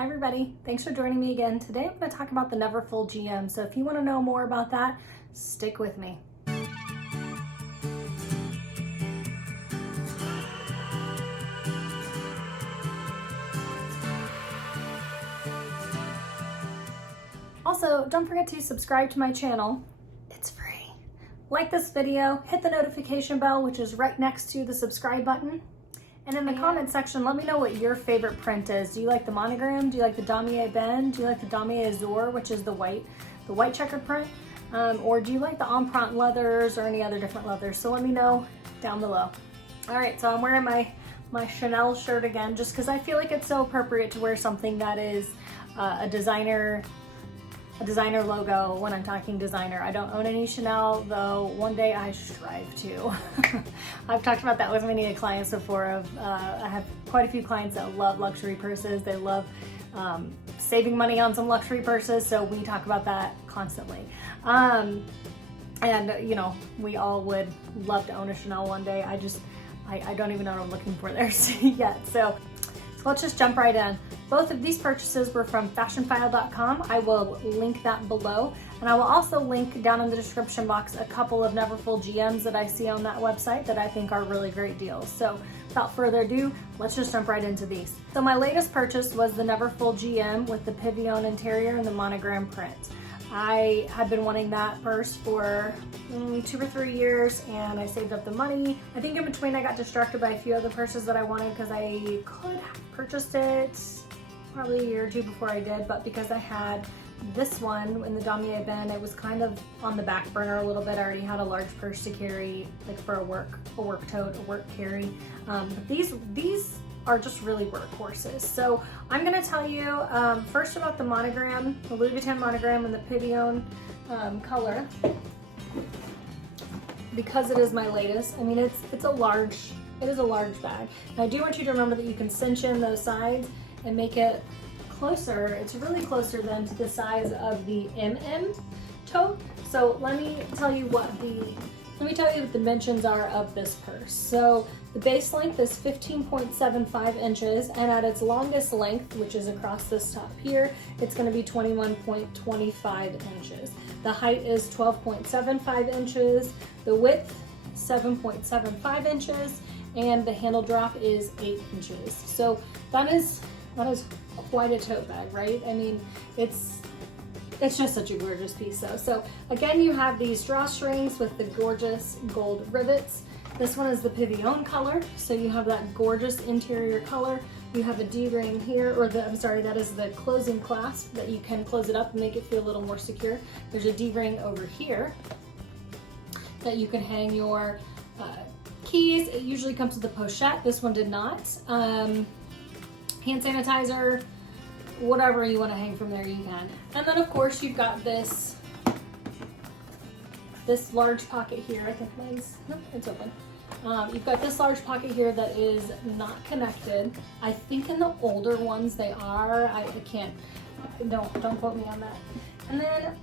Hi everybody, thanks for joining me again. Today I'm going to talk about the Neverfull GM, so if you want to know more about that, stick with me. Also, don't forget to subscribe to my channel. It's free. Like this video, hit the notification bell, which is right next to the subscribe button. And in the comment section, let me know what your favorite print is. Do you like the monogram? Do you like the Damier Ebene? Do you like the Damier Azur, which is the white checkered print? Or do you like the empreinte leathers or any other different leathers? So let me know down below. All right, so I'm wearing my Chanel shirt again, just because I feel like it's so appropriate to wear something that is a designer logo when I'm talking designer. I don't own any Chanel, though one day I strive to. I've talked about that with many clients before. I have quite a few clients that love luxury purses. They love saving money on some luxury purses, so we talk about that constantly. And you know, we all would love to own a Chanel one day. I don't even know what I'm looking for there yet. So let's just jump right in. Both of these purchases were from fashionphile.com. I will link that below. And I will also link down in the description box a couple of Neverfull GMs that I see on that website that I think are really great deals. So without further ado, let's just jump right into these. So my latest purchase was the Neverfull GM with the Pavillon interior and the monogram print. I had been wanting that purse for 2 or 3 years, and I saved up the money. I think in between I got distracted by a few other purses that I wanted because I could have purchased it probably a year or two before I did, but because I had this one in the Damier Ebene, it was kind of on the back burner a little bit. I already had a large purse to carry, like for a work tote, a work carry. But these are just really workhorses. So I'm gonna tell you first about the monogram, the Louis Vuitton monogram and the Pavillon color, because it is my latest. I mean, it is a large bag. And I do want you to remember that you can cinch in those sides and make it closer. It's really closer than to the size of the MM tote. So let me tell you what the dimensions are of this purse. So the base length is 15.75 inches, and at its longest length, which is across this top here, it's going to be 21.25 inches. The height is 12.75 inches, the width 7.75 inches, and the handle drop is 8 inches. So that is quite a tote bag, right? I mean, it's just such a gorgeous piece though. So again, you have these drawstrings with the gorgeous gold rivets. This one is the Pavillon color, so you have that gorgeous interior color. You have a D-ring here, that is the closing clasp that you can close it up and make it feel a little more secure. There's a D-ring over here that you can hang your keys. It usually comes with a pochette. This one did not. Hand sanitizer, whatever you want to hang from there, you can. And then of course you've got this large pocket here. I think mine's, nope, it's open. You've got this large pocket here that is not connected. I think in the older ones they are. I can't, don't quote me on that. And then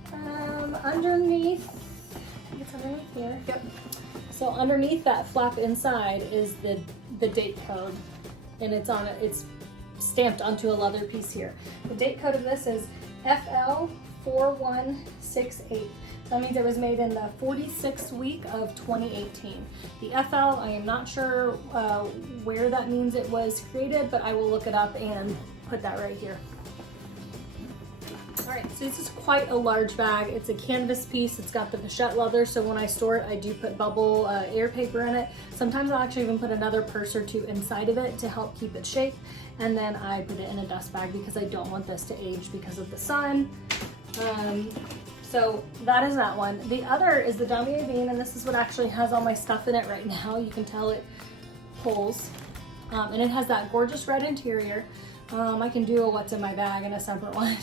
underneath, I think it's underneath here. Yep. So underneath that flap inside is the date code, and it's stamped onto a leather piece here. The date code of this is FL4168. So that means it was made in the 46th week of 2018. The FL, I am not sure where that means it was created, but I will look it up and put that right here. All right, so this is quite a large bag. It's a canvas piece. It's got the pochette leather, so when I store it, I do put bubble air paper in it. Sometimes I'll actually even put another purse or two inside of it to help keep it shape, and then I put it in a dust bag because I don't want this to age because of the sun. So that is that one. The other is the Damier Ebene, and this is what actually has all my stuff in it right now. You can tell it pulls, and it has that gorgeous red interior. I can do a what's in my bag in a separate one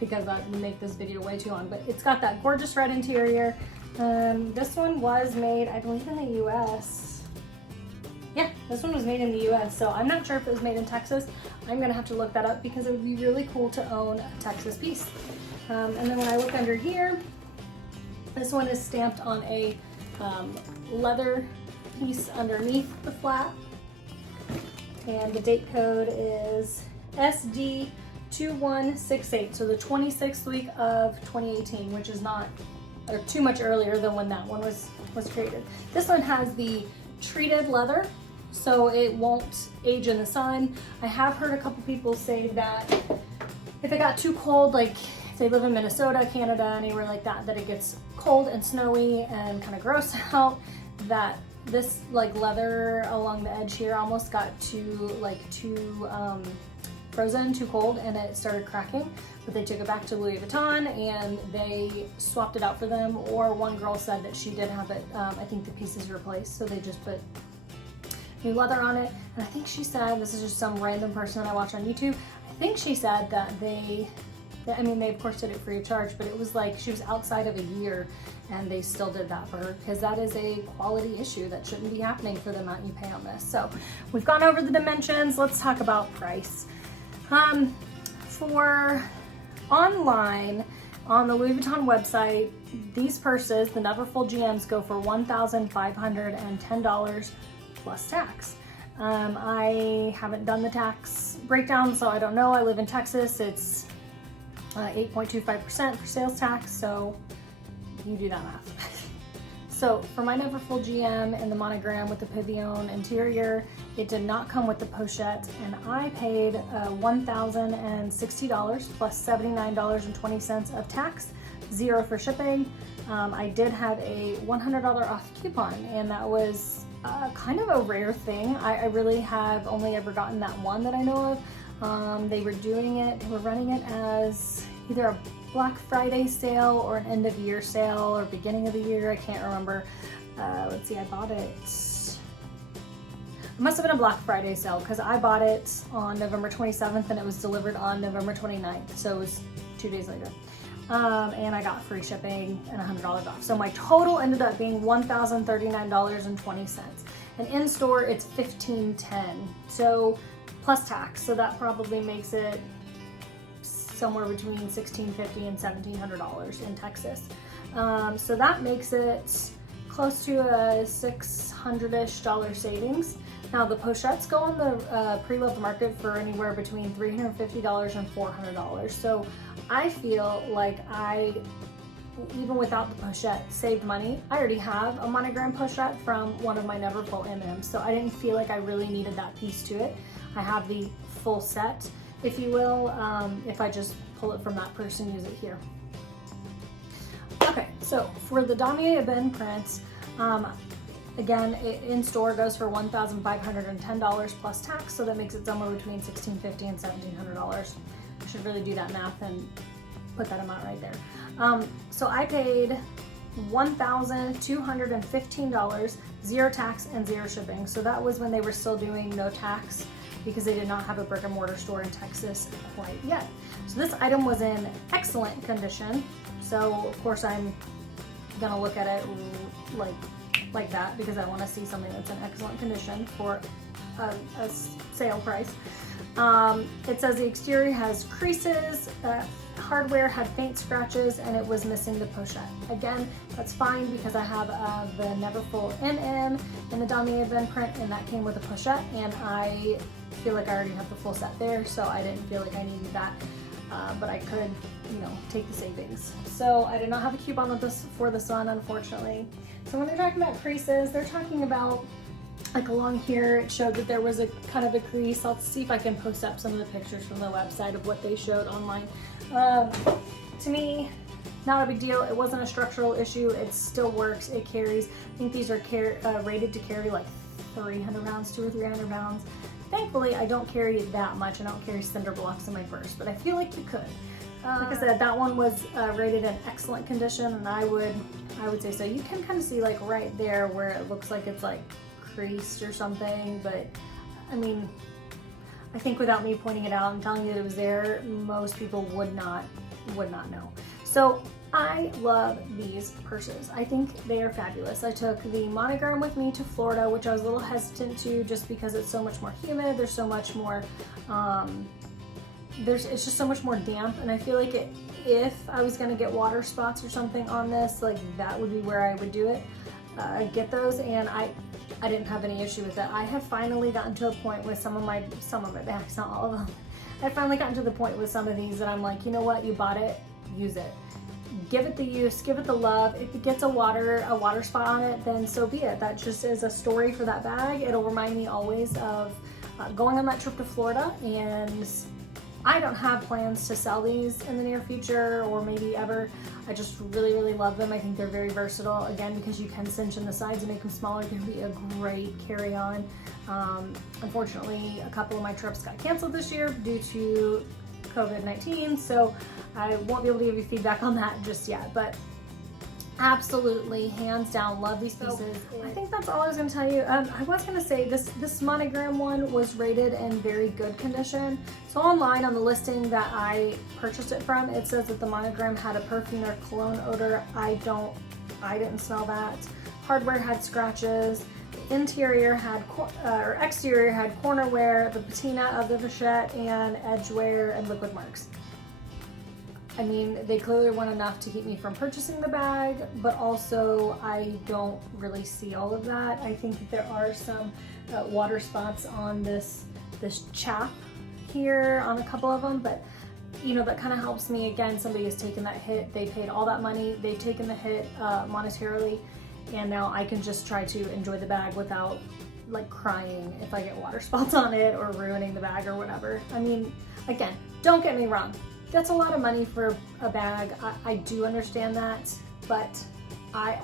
because that would make this video way too long, but it's got that gorgeous red interior. This one was made, I believe, in the US. Yeah, this one was made in the US, so I'm not sure if it was made in Texas. I'm gonna have to look that up because it would be really cool to own a Texas piece. And then when I look under here, this one is stamped on a leather piece underneath the flap. And the date code is SD 2168, so the 26th week of 2018, which is not, or too much earlier than when that one was created. This one has the treated leather, so it won't age in the sun. I have heard a couple people say that if it got too cold, like if they live in Minnesota, Canada, anywhere like that, that it gets cold and snowy and kind of gross out, that this like leather along the edge here almost got too frozen, too cold, and it started cracking. But they took it back to Louis Vuitton and they swapped it out for them. Or one girl said that she did have it, I think the pieces replaced, so they just put new leather on it. And I think she said, this is just some random person that I watch on YouTube, I think she said that they of course did it free of charge, but it was like she was outside of a year and they still did that for her, because that is a quality issue that shouldn't be happening for the amount you pay on this. So we've gone over the dimensions. Let's talk about price. For online, on the Louis Vuitton website, these purses, the Neverfull GMs, go for $1,510 plus tax. I haven't done the tax breakdown, so I don't know. I live in Texas. It's 8.25% for sales tax, so you do that math. So for my Neverfull GM and the Monogram with the Pavillon interior, it did not come with the pochette, and I paid $1,060 plus $79.20 of tax, $0 for shipping. I did have a $100 off coupon, and that was kind of a rare thing. I really have only ever gotten that one that I know of. They were running it as either a Black Friday sale or an end of year sale or beginning of the year, I can't remember. Let's see, I bought it, it must have been a Black Friday sale, because I bought it on November 27th and it was delivered on November 29th, so it was 2 days later. And I got free shipping and $100 off. So my total ended up being $1,039.20. And in store it's $1,510, so plus tax, so that probably makes it somewhere between $1,650 and $1,700 in Texas. So that makes it close to a $600-ish savings. Now the pochettes go on the pre-loved market for anywhere between $350 and $400. So I feel like I, even without the pochette, saved money. I already have a Monogram pochette from one of my Neverfull MMs, so I didn't feel like I really needed that piece to it. I have the full set, if you will, if I just pull it from that purse and use it here. Okay, so for the Damier Ebene prints, again, in store goes for $1,510 plus tax, so that makes it somewhere between $1,650 and $1,700. I should really do that math and put that amount right there. So I paid $1,215, 0 tax and 0 shipping. So that was when they were still doing no tax, because they did not have a brick and mortar store in Texas quite yet. So this item was in excellent condition. So of course I'm gonna look at it like that, because I want to see something that's in excellent condition for a sale price. It says the exterior has creases, hardware had faint scratches, and it was missing the pochette. Again, that's fine, because I have the Neverfull NM and the Damier Ebene print, and that came with a pochette, and I feel like I already have the full set there, so I didn't feel like I needed that, but I could, take the savings. So I did not have a coupon with this for this one, unfortunately. So when they're talking about creases, they're talking about, like along here, it showed that there was a kind of a crease. I'll see if I can post up some of the pictures from the website of what they showed online. To me, not a big deal. It wasn't a structural issue. It still works. It carries. I think these are rated to carry like 300 pounds, 200 or 300 pounds. Thankfully, I don't carry that much. I don't carry cinder blocks in my purse, but I feel like you could. Like I said, that one was rated in excellent condition, and I would say so. You can kind of see like right there where it looks like it's like creased or something, but I mean, I think without me pointing it out and telling you that it was there, most people would not know. So I love these purses. I think they are fabulous. I took the Monogram with me to Florida, which I was a little hesitant to, just because it's so much more humid. There's so much more, it's just so much more damp, and I feel like if I was gonna get water spots or something on this, like that would be where I would do it, get those, and I didn't have any issue with that. I have finally gotten to a point with some of it, not all of them. I've finally gotten to the point with some of these that I'm like, you know what, you bought it, use it. Give it the use, give it the love. If it gets a water spot on it, then so be it. That just is a story for that bag. It'll remind me always of going on that trip to Florida, and I don't have plans to sell these in the near future or maybe ever. I just really, really love them. I think they're very versatile. Again, because you can cinch in the sides and make them smaller, they can be a great carry-on. Unfortunately, a couple of my trips got canceled this year due to COVID-19, so I won't be able to give you feedback on that just yet, but absolutely, hands down, love these pieces. So, I think that's all I was going to tell you. I was going to say this Monogram one was rated in very good condition. So online on the listing that I purchased it from, it says that the Monogram had a perfume or cologne odor. I didn't smell that. Hardware had scratches. Interior had or exterior had corner wear, the patina of the vachette, and edge wear and liquid marks. I mean, they clearly want enough to keep me from purchasing the bag, but also I don't really see all of that. I think that there are some water spots on this chap here on a couple of them, but you know, that kind of helps me. Again, somebody has taken that hit, they paid all that money, they've taken the hit monetarily, and now I can just try to enjoy the bag without like crying if I get water spots on it or ruining the bag or whatever. I mean, again, don't get me wrong. That's a lot of money for a bag. I do understand that, but I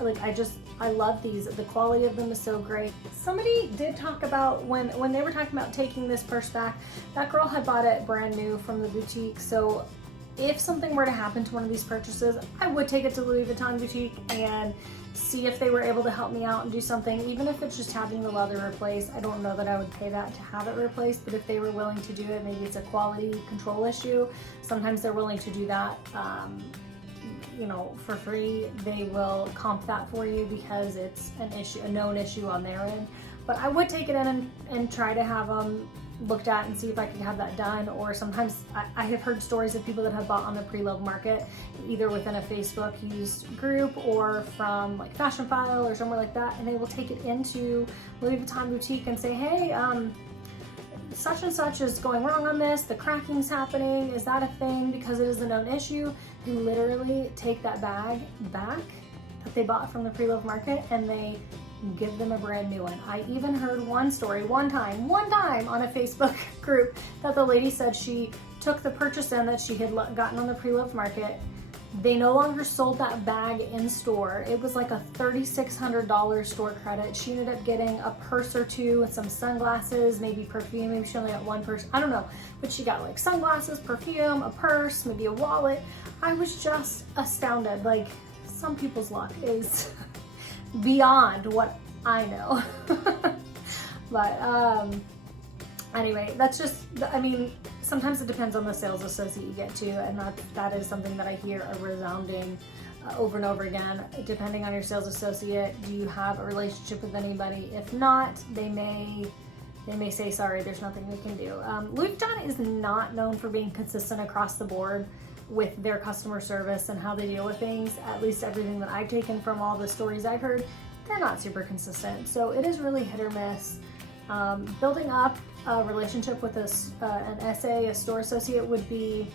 love these. The quality of them is so great. Somebody did talk about when they were talking about taking this purse back, that girl had bought it brand new from the boutique. So if something were to happen to one of these purchases, I would take it to Louis Vuitton boutique and see if they were able to help me out and do something, even if it's just having the leather replaced. I don't know that I would pay that to have it replaced, but if they were willing to do it, maybe it's a quality control issue. Sometimes they're willing to do that, you know, for free. They will comp that for you because it's an issue, a known issue on their end. But I would take it in and try to have them looked at and see if I could have that done. Or sometimes I have heard stories of people that have bought on the pre-loved market, either within a Facebook used group or from like Fashion File or somewhere like that, and they will take it into Louis Vuitton boutique and say, hey, such and such is going wrong on this, the cracking's happening, is that a thing? Because it is a known issue. They literally take that bag back that they bought from the pre-loved market and they give them a brand new one. I even heard one story one time on a Facebook group that the lady said she took the purchase in that she had gotten on the pre-loved market. They no longer sold that bag in store. It was like a $3,600 store credit. She ended up getting a purse or two and some sunglasses, maybe perfume. Maybe she only got one purse, I don't know. But she got like sunglasses, perfume, a purse, maybe a wallet. I was just astounded. Like, some people's luck is beyond what I know. But anyway, that's just, I mean, sometimes it depends on the sales associate you get to, and that is something that I hear a resounding over and over again. Depending on your sales associate, do you have a relationship with anybody? If not, they may say, sorry, there's nothing we can do. Louis Vuitton is not known for being consistent across the board with their customer service and how they deal with things. At least everything that I've taken from all the stories I've heard, they're not super consistent. So it is really hit or miss. Building up a relationship with an SA, a store associate, would be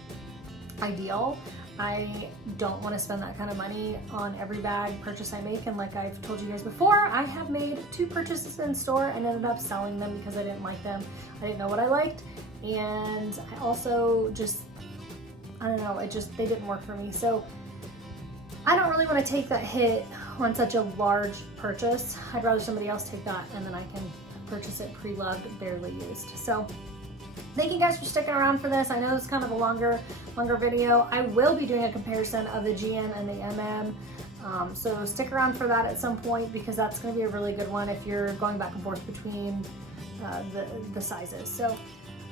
ideal. I don't want to spend that kind of money on every bag purchase I make, and like I've told you guys before, I have made 2 purchases in store and ended up selling them because I didn't like them. I didn't know what I liked, and I also just, I don't know, they didn't work for me. So I don't really want to take that hit on such a large purchase. I'd rather somebody else take that and then I can purchase it pre-loved, barely used. So thank you guys for sticking around for this. I know it's kind of a longer video. I will be doing a comparison of the GM and the MM. So stick around for that at some point, because that's going to be a really good one if you're going back and forth between the sizes. So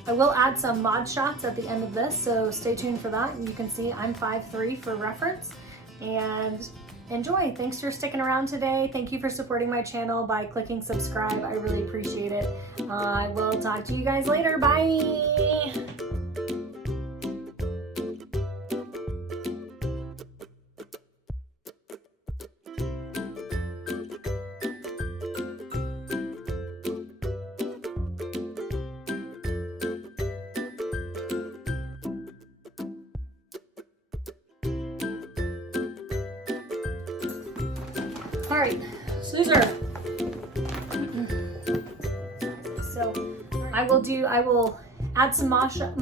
I will add some mod shots at the end of this, so stay tuned for that. And you can see I'm 5'3" for reference, and enjoy. Thanks for sticking around today. Thank you for supporting my channel by clicking subscribe. I really appreciate it. I will talk to you guys later. Bye. All right, so these are, so I will add some masha.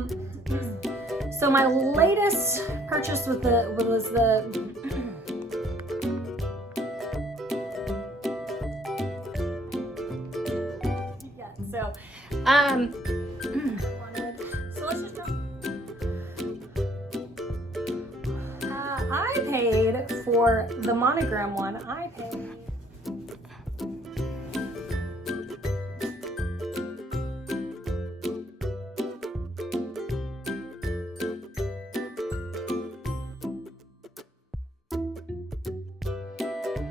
So my latest purchase was the yeah, so so let's just I paid for the Monogram one. I paid